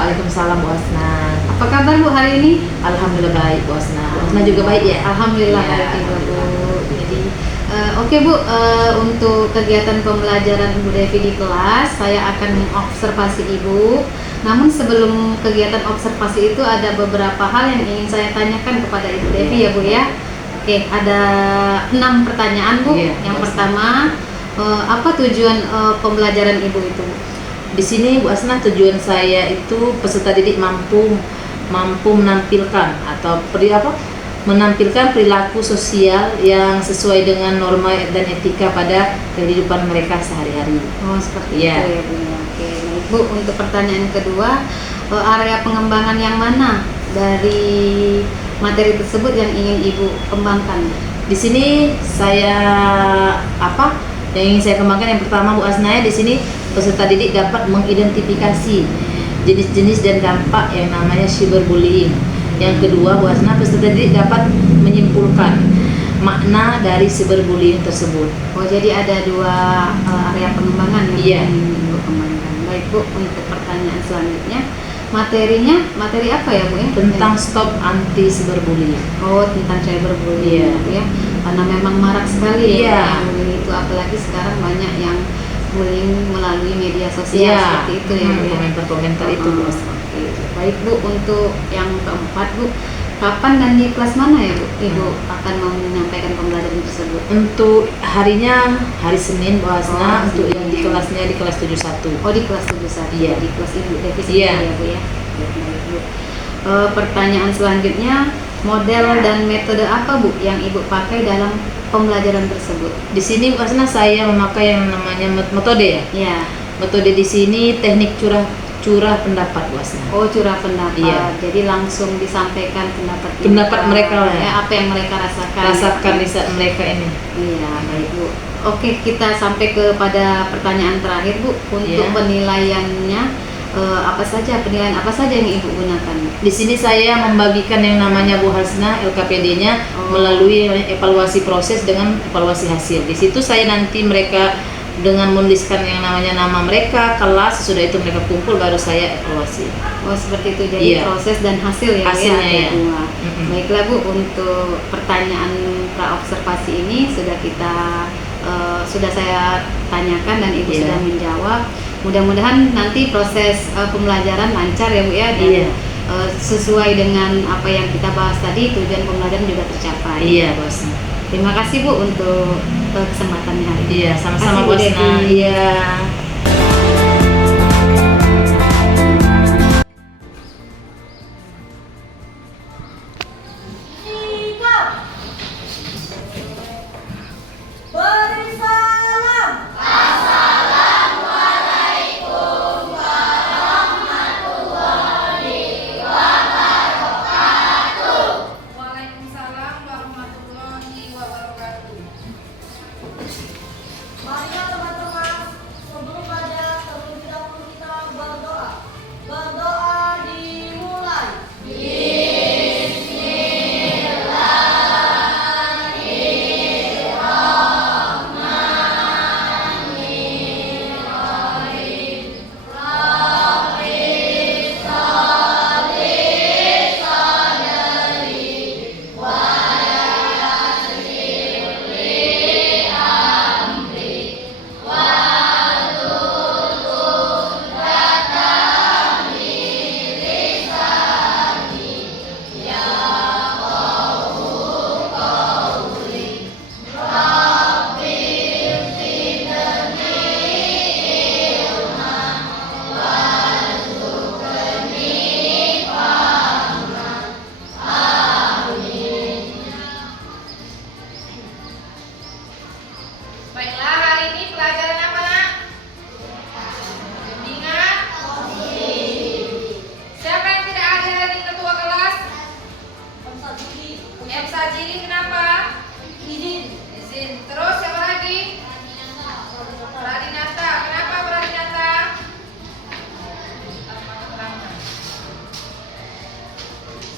Waalaikumsalam Bu Hasna. Apa kabar Bu hari ini? Alhamdulillah baik Bu Hasna. Bu Hasna juga baik ya? Alhamdulillah Ya. baik juga Bu. Jadi oke Bu, untuk kegiatan pembelajaran Bu Devi di kelas, saya akan mengobservasi Ibu. Namun sebelum kegiatan observasi itu ada beberapa hal yang ingin saya tanyakan kepada Ibu Devi ya Bu ya. Oke, ada 6 pertanyaan Bu. Iya, Yang Bu Hasna. pertama, apa tujuan pembelajaran Ibu itu? Di sini Bu Hasna, tujuan saya itu peserta didik mampu menampilkan atau menampilkan perilaku sosial yang sesuai dengan norma dan etika pada kehidupan mereka sehari-hari. Oh seperti Iya. itu ya Bu. Oke, baik Bu. Untuk pertanyaan kedua, area pengembangan yang mana dari materi tersebut yang ingin Ibu kembangkan? Di sini saya yang ingin saya kembangkan, yang pertama Bu Hasna, di sini peserta didik dapat mengidentifikasi jenis-jenis dan dampak yang namanya cyberbullying. Yang kedua Bu Hasna, peserta didik dapat menyimpulkan makna dari cyberbullying tersebut. Oh jadi ada 2 area pengembangan Iya. yang ingin Ibu kembangkan. Baik Bu, untuk pertanyaan selanjutnya, materi apa ya Bu ya? Tentang stop anti cyberbullying. Oh tentang cyberbullying. Iya. Bu ya, karena memang marak sekali Iya. ya bullying itu, apalagi sekarang banyak yang bullying melalui media sosial seperti itu ya Bu ya. Komentar-komentar itu Bu Hasna. Oke. Baik Bu, untuk yang keempat Bu, kapan dan di kelas mana ya Bu Ibu akan menyampaikan pembelajaran tersebut? Untuk harinya hari Senin Bu Hasna, Oh, untuk Senin. yang di kelasnya di kelas 71. Oh di kelas 71, Iya. di kelas Ibu Devi Iya. sendiri ya Bu ya. Baik, Bu. Pertanyaan selanjutnya, model dan metode apa Bu yang Ibu pakai dalam pembelajaran tersebut? Di sini Bu Hasna, saya memakai yang namanya metode ya. Ya. Metode di sini teknik curah pendapat Bu Hasna. Oh curah pendapat. Iya. Jadi langsung disampaikan Pendapat mereka lah ya, apa yang mereka rasakan. Rasakan di saat mereka ini. Iya, baik Bu. Oke, kita sampai kepada pertanyaan terakhir Bu. Untuk Iya. penilaiannya, penilaian apa saja yang Ibu gunakan? Di sini saya membagikan yang namanya Bu Hasna LKPD-nya Oh. melalui evaluasi proses dengan evaluasi hasil. Di situ saya nanti mereka dengan menuliskan yang namanya nama mereka, kelas, sudah itu mereka kumpul baru saya evaluasi. Oh seperti itu, jadi Iya. proses dan hasil ya Bu, Hasilnya, ada ya. 2. Mm-mm. Baiklah Bu, untuk pertanyaan pra-observasi ini sudah saya tanyakan dan Ibu Iya. sudah menjawab. Mudah-mudahan nanti proses pembelajaran lancar ya Bu ya, dan Iya. sesuai dengan apa yang kita bahas tadi, tujuan pembelajaran juga tercapai. Iya Bu Hasna. Terima kasih Bu untuk kesempatannya hari ini. Iya, sama-sama Terima Bu kasih, Bu Hasna. Devi. Iya. Waalaikumsalam warahmatullahi wabarakatuh. Mari teman-teman, sebelum belajar terlebih dahulu kita berdoa. Berdoa dimulai. Baiklah, hari ini pelajaran apa nak? Ingat? Siapa yang tidak ada hari ini ketua kelas? Sajili kenapa? Izin. Terus siapa lagi? Radinata. Kenapa Radinata?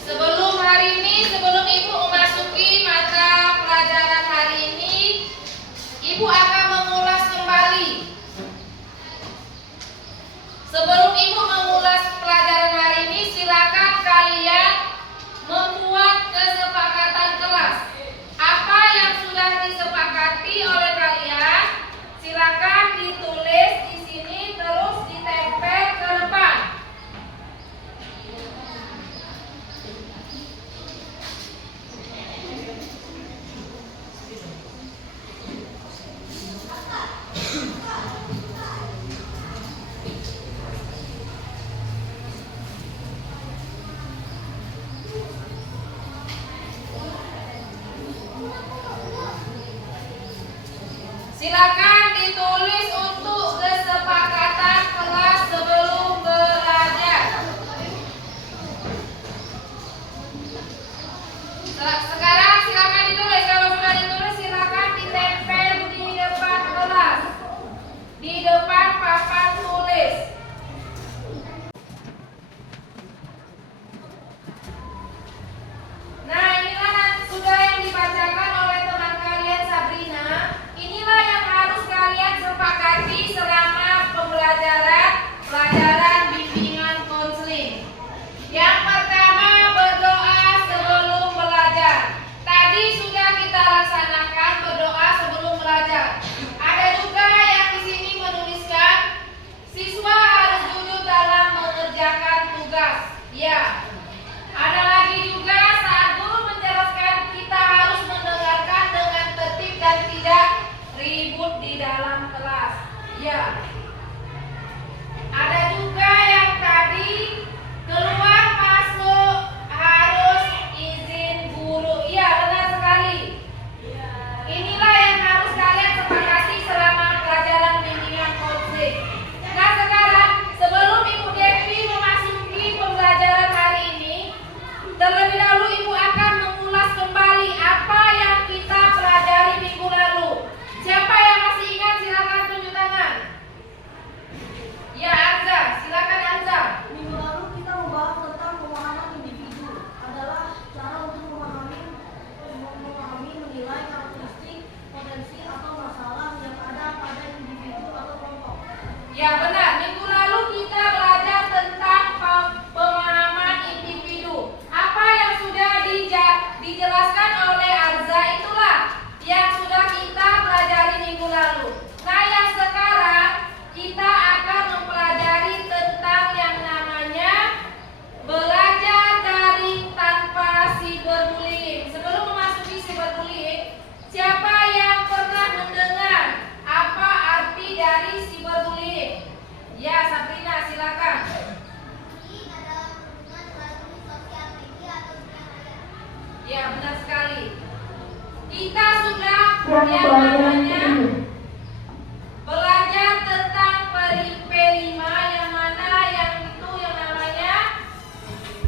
Sebelum Ibu memasuki mata pelajaran hari ini, Ibu akan mengulas kembali. Sebelum Ibu mengulas pelajaran silakan kalian membuat kesepakatan kelas. Apa yang sudah disepakati oleh kalian, silakan ditulis di sini terus ditempel ke depan. Silakan ditulis untuk kesepakatan kelas sebelum belajar. Sekarang silakan ditulis. Kalau sudah ditulis silakan ditempel di depan kelas, di depan papan tulis. Nah, inilah sudah yang dibacakan oleh teman kalian Sabrina. Inilah yang harus kalian sepakati selama pelajaran bimbingan konseling. Yang pertama, berdoa sebelum belajar. Tadi sudah kita laksanakan berdoa sebelum belajar. Ada juga yang di sini menuliskan siswa harus jujur dalam mengerjakan tugas. Ya. Ada lagi juga saat guru menjelaskan kita harus mendengarkan dengan tertib dan tidak ribut di dalam kelas. Ya. Ada juga yang tadi keluar masuk harus izin guru. Iya, benar sekali. Inilah yang harus kalian sepakati selama pelajaran bimbingan konseling. Nah, sekarang sebelum Ibu Devi memasuki pembelajaran hari ini, terlebih dahulu Ibu akan mengulas kembali apa yang kita pelajari minggu lalu. Siapa yang masih ingat silakan tunjuk tangan. Ya, Arza, silakan Arza. Minggu lalu kita membahas tentang pemahaman individu adalah cara untuk memahami, menilai karakteristik, potensi atau masalah yang ada pada individu atau kelompok. Ya, benar. Minggu lalu kita belajar tentang pemahaman individu. Apa yang sudah dijelaskan oleh Arza itulah yang sudah kita pelajari minggu lalu. Nah, yang sekarang kita akan mempelajari tentang yang namanya belajar daring tanpa cyberbullying. Sebelum memasuki cyberbullying, siapa yang pernah mendengar apa arti dari cyberbullying? Ya, Sabrina, silakan. Ya, benar sekali. Kita sudah yang namanya belajar tentang P5 yang mana yang itu yang namanya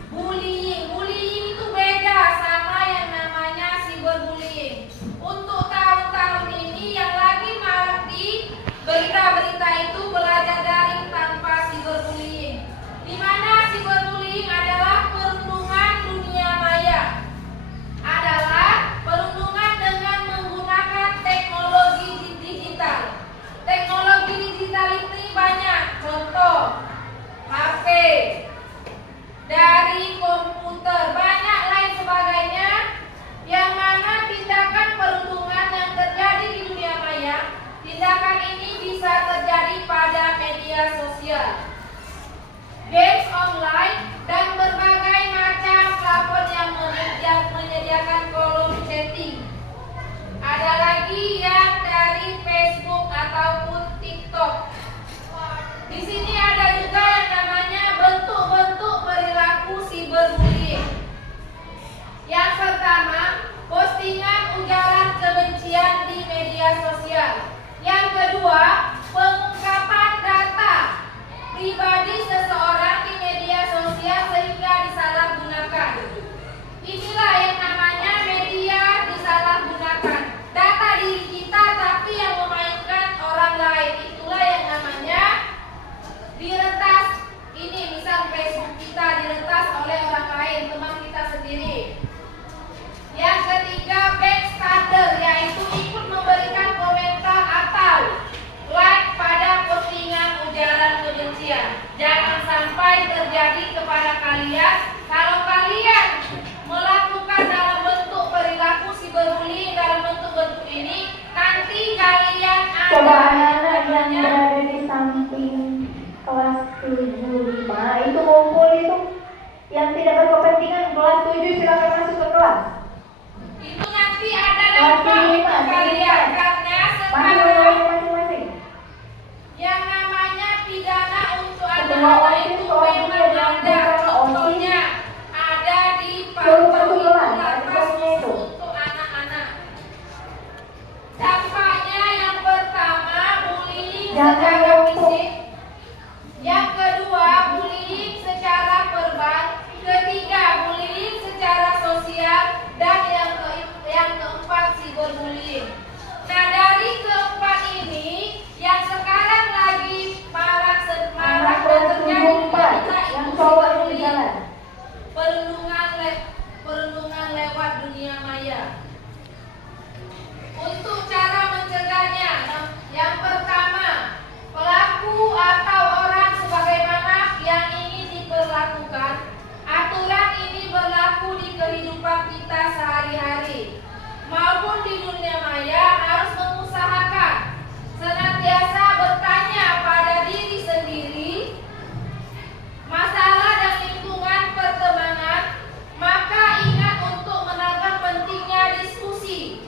bullying. Bullying itu beda sama yang namanya cyberbullying. Untuk tahun-tahun ini yang lagi marak di berita-berita itu belajar daring tanpa cyberbullying. Di mana cyberbullying adalah perundungan dunia maya. Adalah perundungan dengan menggunakan teknologi kejahatan itu memang ada. Contohnya ada di pantau itu lapas khusus untuk anak-anak. Dampaknya yang pertama bullying secara fisik, yang kedua bullying secara verbal, ketiga bullying secara sosial, dan yang keempat cyberbullying. Nah, dari keempat ini yang sekarang lagi marak dan terjadi di kita itu cyberbullying, perundungan lewat dunia maya. Untuk cara mencegahnya, yang pertama, pelaku atau orang sebagaimana yang ingin diperlakukan, aturan ini berlaku di kehidupan kita sehari-hari maupun di dunia maya harus mengusahakan senantiasa bertanya pada diri sendiri masalah dan lingkungan pertemanan, maka ingat untuk menangkap pentingnya diskusi.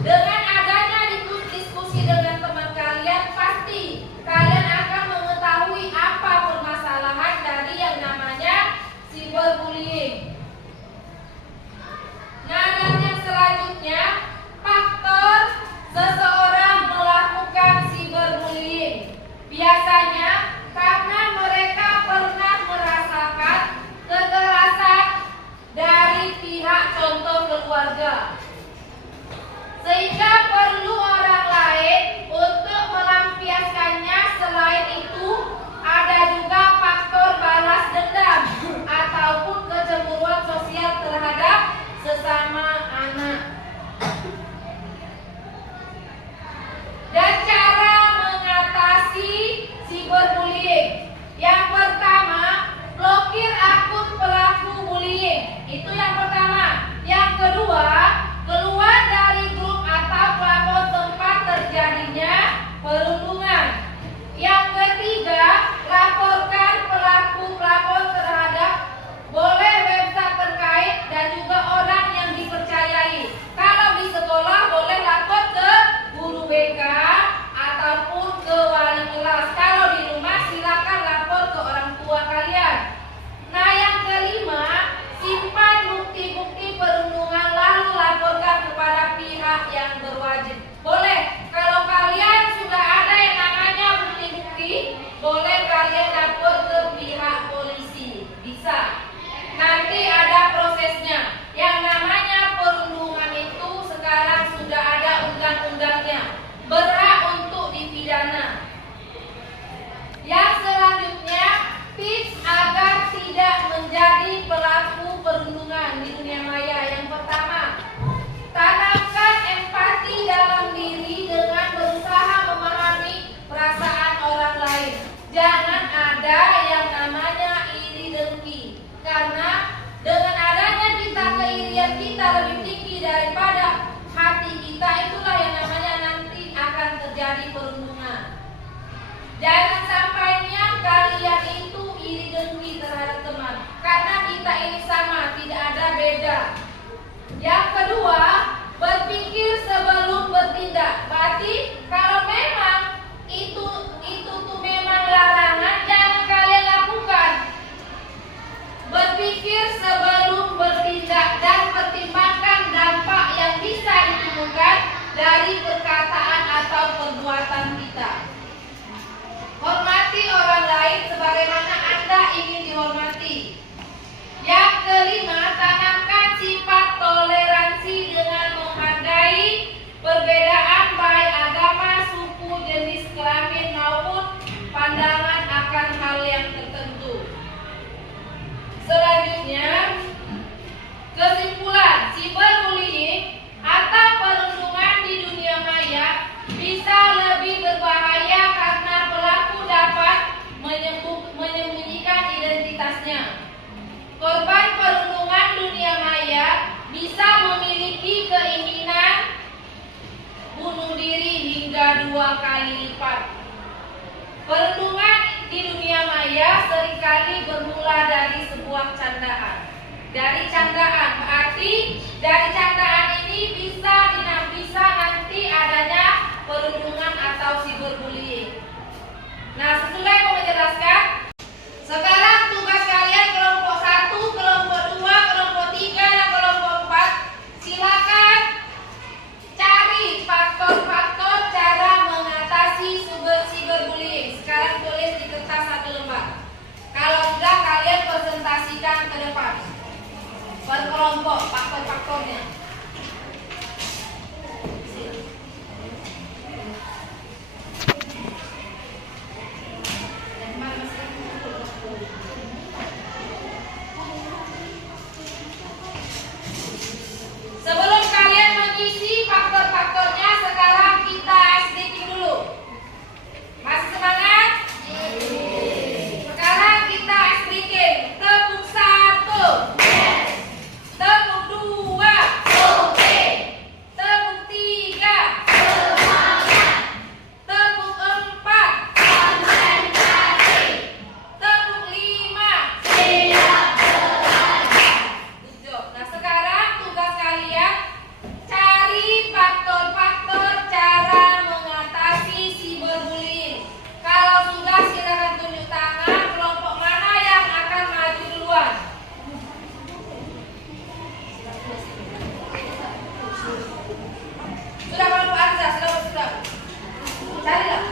Dengan adanya diskusi dengan teman kalian, pasti kalian akan mengetahui apa permasalahan dari yang namanya cyberbullying. Nah, dan yang selanjutnya, faktor seseorang melakukan cyberbullying. Biasanya karena mereka pernah merasakan kekerasan dari pihak contoh keluarga, sehingga perlu orang lain untuk melampiaskannya. Selain itu, ada juga faktor balas dendam ataupun kecemburuan sosial terhadap sesama anak. Dan cara mengatasi cyberbullying, yang pertama, blokir akun pelaku bullying. Itu yang pertama. Yang kedua, keluar dari grup atau platform tempat terjadinya perundungan. Yang ketiga, laporkan pelaku platform terhadap boleh website terkait dan juga orang yang dipercayai. Kalau di sekolah boleh lapor ke guru BK ataupun ke wali kelas. Kalau di rumah silakan lapor ke orang tua kalian. Nah, yang kelima, simpan bukti-bukti perundungan lalu laporkan kepada pihak yang berwajib. Boleh, kalau kalian sudah ada yang namanya bukti-bukti, boleh kalian lapor ke pihak polisi. Bisa. Nanti ada prosesnya. Yang namanya perundungan itu sekarang sudah ada undang-undangnya, berhak untuk dipidana. Yang selanjutnya, tips agar tidak menjadi pelaku perundungan di dunia maya. Yang pertama, tanamkan empati dalam diri dengan berusaha memahami perasaan orang lain. Jangan ada yang namanya iri dengki, karena dengan adanya keirian kita lebih tinggi daripada hati kita, itulah yang namanya nanti akan terjadi perundungan. Jangan sampainya kalian itu iri dengki terhadap teman, karena kita ini sama, tidak ada beda. Yang kedua, berpikir sebelum bertindak. Berarti kalau memang itu tuh memang larangan, jangan kalian lakukan. Berpikir sebelum bertindak dan pertimbangkan dampak yang bisa ditimbulkan dari perkataan atau perbuatan kita. Hormati orang lain sebagaimana Anda ingin dihormati. Yang kelima, tanamkan sifat toleransi dengan menghargai perbedaan baik agama, suku, jenis kelamin maupun pandangan akan hal yang tertentu. Selanjutnya, kesimpulan, cyberbullying atau perundungan di dunia maya bisa lebih berbahaya karena pelaku dapat menyembunyikan identitasnya. Korban perundungan dunia maya bisa memiliki keinginan bunuh diri hingga 2 kali lipat. Perundungan di dunia maya seringkali bermula dari sebuah candaan. Dari candaan, berarti dari candaan ini bisa nanti adanya perundungan atau cyberbullying. Nah, sesudah aku menjelaskan, Sekarang tugas kalian kelompok 1, kelompok 2, kelompok 3, dan kelompok 4. Silakan cari faktor-faktor cara mengatasi cyberbullying. Sekarang tulis di kertas 1 lembar. Kalau sudah, kalian presentasikan ke depan per kelompok faktor-faktornya. Sebelum kalian mengisi faktor-faktornya, sekarang kita breaking dulu. Masih semangat? Sekarang kita breaking. Tepuk 1. Tepuk 2. Tepuk 3. Tepuk 4. Tepuk 5. Good job. Nah, sekarang tugas kalian cari faktor-faktor cara mengatasi cyberbullying. Kalau sudah, silakan tunjuk tangan kelompok mana yang akan maju duluan. Sudah kelompok Arza, sudah. Carilah.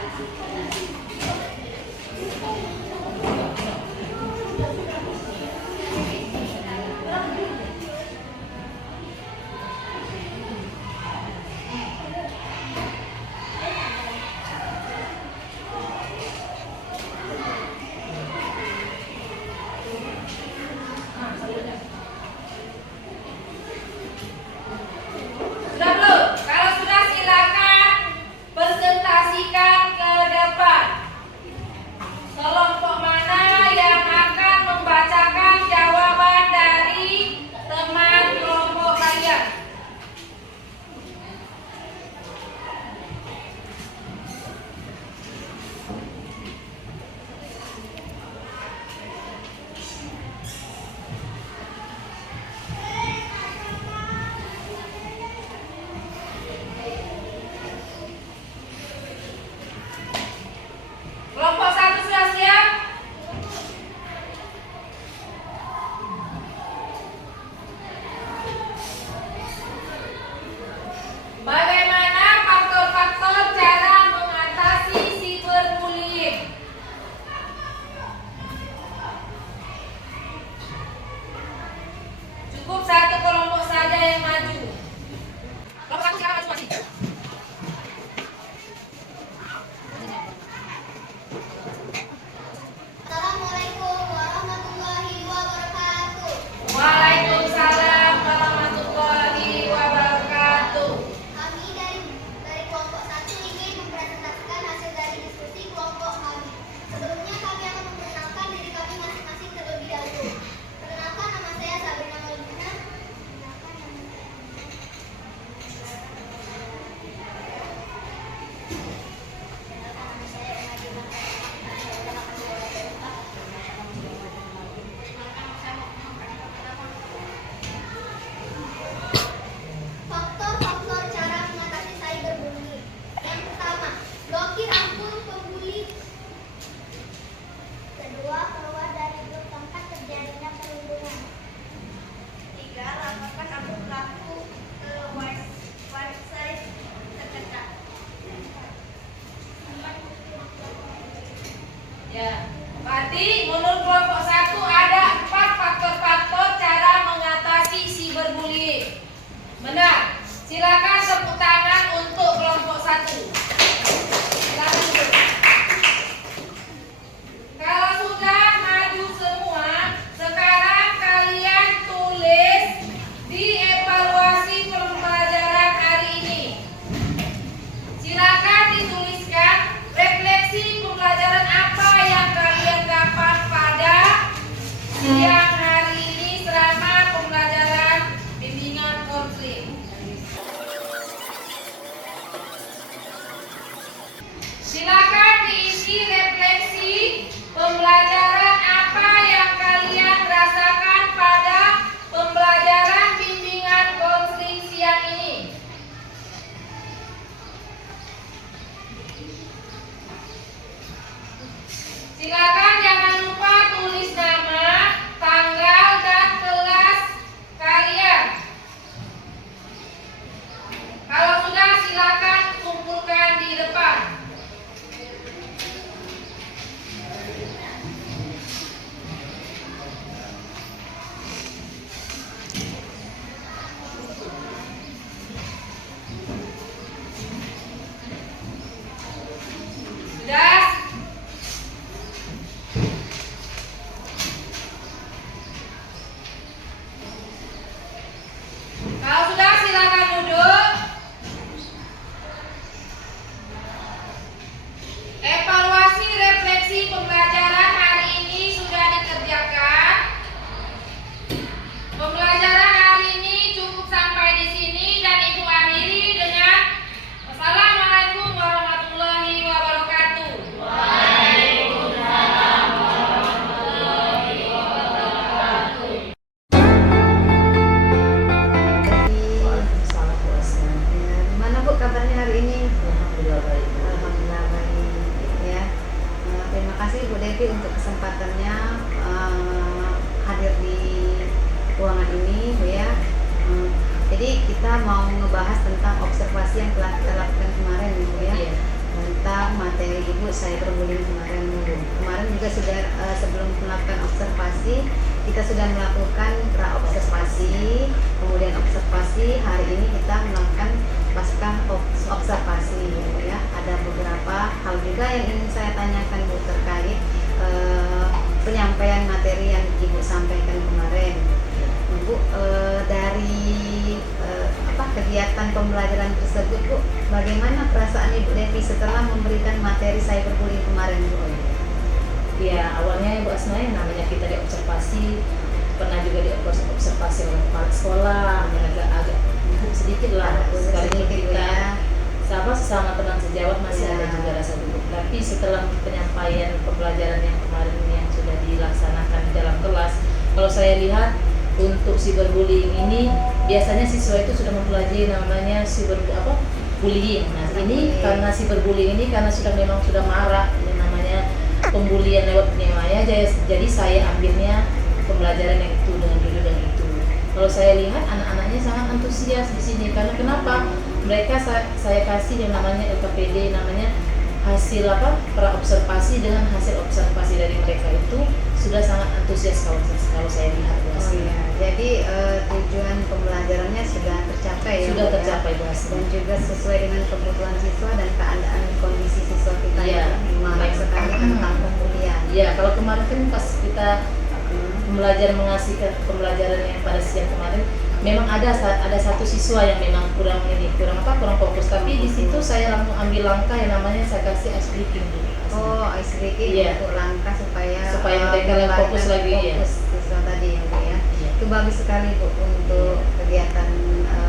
Sudah belum? Kalau sudah, silakan presentasikan ke depan. Kelompok mana yang akan membacakan jawaban dari teman kelompok kalian? Kelompok 1 sudah siap? Bagaimana faktor-faktor cara mengatasi cyberbullying? Cukup 1 kelompok saja yang maju. Kelompok 1 sekarang maju masih. Assalamualaikum warahmatullahi wabarakatuh. Waalaikumsalam warahmatullahi wabarakatuh. Kami dari kelompok 1 ingin mempresentasikan hasil dari diskusi kelompok kami. Sebelumnya kami akan memperkenalkan diri kami masing-masing terlebih dahulu. Perkenalkan, nama saya Sabrina Maulina. Faktor-faktor cara mengatasi cyberbullying. Yang pertama, blokir akun pembuli. Kedua, keluar dari grup tempat terjadinya perundungan. 3, laporkan akun pelaku ke website terdekat. Ya, berarti menurut kelompok 1 ada 4 faktor-faktor cara mengatasi cyberbullying. Benar. Silakan tepuk tangan untuk kelompok 1. Silakan duduk. Kalau sudah maju semua, sekarang kalian tulis di evaluasi pembelajaran hari ini. Silakan dituliskan refleksi pembelajaran apa yang kalian dapat pada siang hari ini selama pembelajaran bimbingan konseling. kita mau ngebahas tentang observasi yang telah kita lakukan kemarin Bu ya. Iya. Tentang materi Ibu cyberbullying kemarin Bu. Kemarin juga sudah sebelum melakukan observasi kita sudah melakukan pra-observasi, kemudian observasi. Hari ini kita melakukan pasca observasi ya. Ada beberapa hal juga yang ingin saya tanyakan Bu terkait penyampaian materi yang Ibu sampaikan kemarin. Bu, dari kegiatan pembelajaran tersebut Bu, bagaimana perasaan Ibu Devi setelah memberikan materi cyberbullying kemarin Bu? Ya, awalnya Bu Asna, yang namanya kita diobservasi, pernah juga diobservasi oleh kepala sekolah, agak gugup sedikit lah, sekalipun kita sesama teman sejawat masih ada juga rasa gugup. Tapi setelah penyampaian pembelajaran yang kemarin yang sudah dilaksanakan di dalam kelas, kalau saya lihat untuk cyberbullying ini biasanya siswa itu sudah mempelajari namanya bullying. Nah ini karena cyberbullying ini karena memang sudah marak yang namanya pembulian lewat dunia maya, jadi saya ambilnya pembelajaran yang itu dengan judul yang itu. Kalau saya lihat anak-anaknya sangat antusias di sini karena kenapa? Mereka saya kasih yang namanya LKPD, namanya hasil pra-observasi dengan hasil observasi dari mereka itu sudah sangat antusias kalau saya lihat Bu Asna. Oh iya, jadi tujuan pembelajarannya sudah tercapai Sudah ya, tercapai Bu Asna. dan juga sesuai dengan kebutuhan siswa dan keadaan kondisi siswa kita Iya. yang marak sekali tentang pembulian. Iya, kalau kemarin kan pas kita mengasih pembelajaran yang pada siang kemarin, memang ada satu siswa yang memang kurang fokus, tapi di situ saya langsung ambil langkah yang namanya saya kasih ice breaking dulu. Oh, ice breaking Iya. untuk langkah supaya Mereka yang fokus lagi ya. siswa tadi ya Bu ya. Iya. Itu bagus sekali Bu untuk kegiatan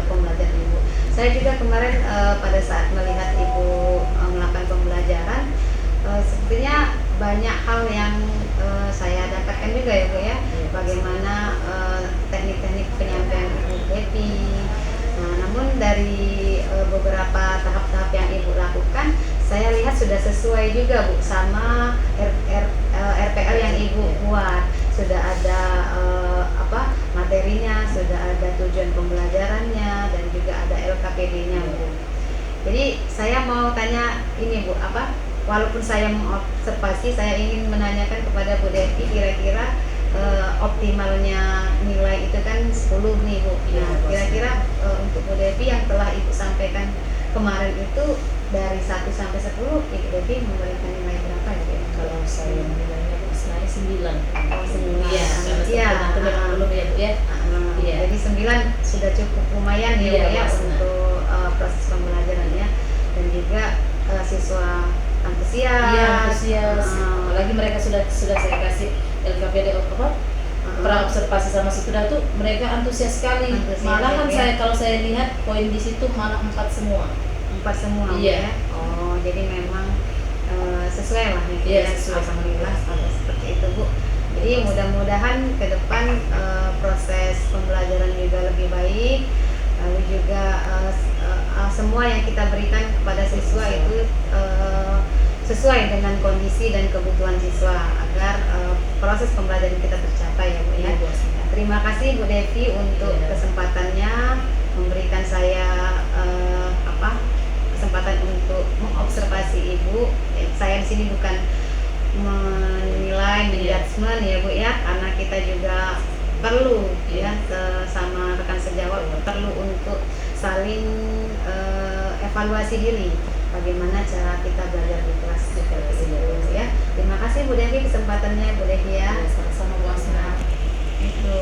pembelajaran Ibu. Saya juga kemarin pada saat melihat Ibu melakukan pembelajaran, sepertinya banyak hal yang saya dapatkan juga ya Bu ya. Iya. Bagaimana teknik-teknik penyampaian Ibu Devi. Nah, namun dari beberapa tahap-tahap yang Ibu lakukan, saya lihat sudah sesuai juga Bu sama RPL yang Ibu buat. Sudah ada materinya, sudah ada tujuan pembelajarannya, dan juga ada LKPD-nya Bu. Jadi saya mau tanya ini Bu, walaupun saya mengobservasi, saya ingin menanyakan kepada Bu Devi kira-kira optimalnya nilai itu kan 10 nih Bu. Nah, kira-kira untuk Bu Devi yang telah Ibu sampaikan kemarin itu dari 1 sampai 10, Ibu Devi memberikan nilai berapa ya Bu? Kalau saya nilainya Bu Asna 9. Oh, 9. Iya, Iya. itu memang belum ya Bu ya. Iya. Jadi 9 sudah cukup lumayan ya Iya, Bu ya Mas. untuk proses pembelajarannya, dan juga siswa antusias. Iya, antusias. Ah. Apalagi mereka sudah saya kasih LKPD pra-observasi sama sudah tuh mereka antusias sekali. Antusias, Malahan ya. kalau saya lihat poin di situ malah 4 semua. 4 semua Bu, Iya. ya. Oh, jadi memang sesuai lah nih. Iya, ya. sesuai. Alhamdulillah ada seperti itu Bu. Jadi mudah-mudahan ke depan proses pembelajaran juga lebih baik, lalu juga semua yang kita berikan kepada siswa itu sesuai dengan kondisi dan kebutuhan siswa agar proses pembelajaran kita tercapai ya Bu ya. Iya, Bu Asna. Terima kasih Bu Devi untuk Iya. kesempatannya memberikan saya kesempatan untuk mengobservasi Ibu. Saya di sini bukan menilai, menjudgment ya Bu ya, karena kita juga perlu ya sama rekan sejawat perlu untuk saling evaluasi diri bagaimana cara kita belajar di kelas seperti itu ya. Terima kasih Bu Devi kesempatannya Bu Devi ya. Sama-sama Bu Asna. Itu.